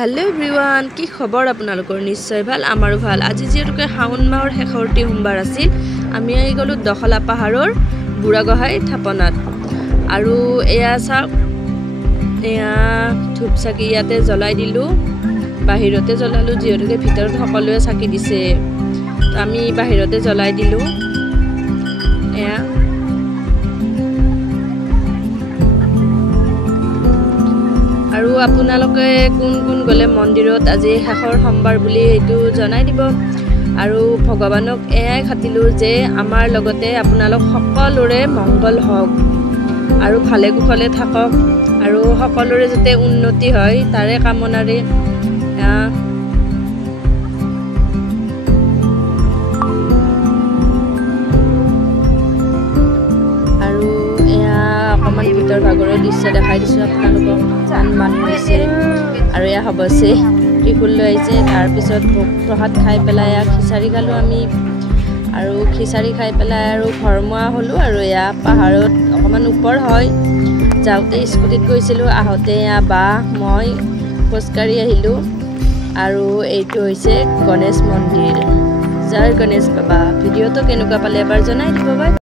hello everyone की खबर आपनालोकर निश्चय ভাল আমাৰো ভাল আজি যেহেতুকে শাওন মাহৰ শেষৰটি সোমবাৰ আছিল আমি আহি গলো দখলা পাহাৰৰ বুঢ়াগোহাঁই থাপনাত আৰু এয়া চাওক এয়া ধূপ চাকি ইয়াতে জ্বলাই দিলো বাহিৰতে জ্বলালো যেহেতুকে ভিতৰত সকলোৱে চাকি দিছে তো আমি বাহিৰতে জ্বলাই দিলো এয়া আৰু আপোনালোকে কোন কোন গলে মন্দিৰত আজি শেষৰ সোমবাৰ বুলি এটো জনাই দিব আৰু ভগৱানক এয়াই খাতিলো যে আমাৰ লগতে আপোনালোক সকলোৰে মংগল হওক আৰু ভালে কুশলে থাকক আৰু সকলোৰে যাতে উন্নতি হয় তাৰে কামনাৰে আৰু এয়া অকমান ভিতৰ ভাগৰৰ দৃশ্য দেখাই দিছো আপোনালোকক জান মানুহ হৈছে আৰু এয়া হবছে ত্ৰিশূল লৈ আহিছে তাৰ পিছত ভোগ প্ৰসাদ খাই পেলাই খিচাৰি খালো আমি আৰু খিচাৰি খাই পেলাই আৰু ঘৰমুৱা হলো আৰু এয়া পাহাৰত অকমান ওপৰ হয় যাওঁতে স্কুটিত গৈছিলো আহোতে এয়া বা মই খোজকাঢ়ি আহিলো আৰু এইটো হৈছে গণেশ মন্দিৰ জয় গণেশ বাবা ভিডিঅ'টো কেনেকুৱা পালে এবাৰ জনাই দিব বাই